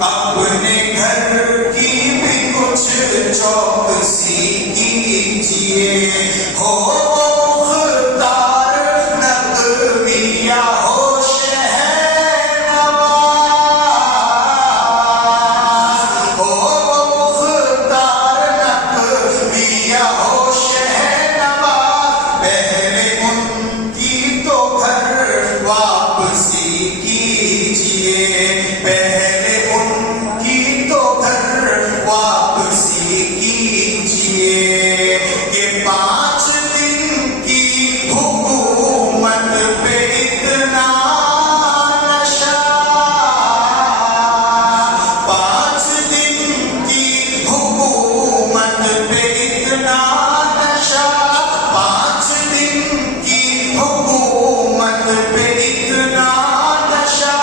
اپنے گھر کی بھی کچھ چوکسی کیجیے، ہو مختار نقویہ ہو شہنواز، ہو مختار نقویہ ہو شہنواز، پہلے ان کی تو گھر واپسی کیجیے، پہلے ان کی تو گھر واپسی کیجیے، کہ 5 دن کی حکومت پہ اتنا نشہ، 5 دن کی حکومت پہ اتنا نشہ، 5 دن کی حکومت پہ اتنا نشہ،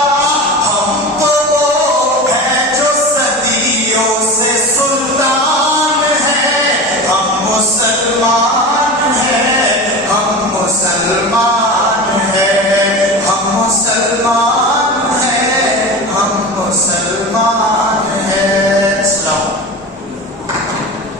ہم تو وہ ہیں جو صدیوں سے سلطان ہیں، ہم مسلمان ہیں، ہم مسلمان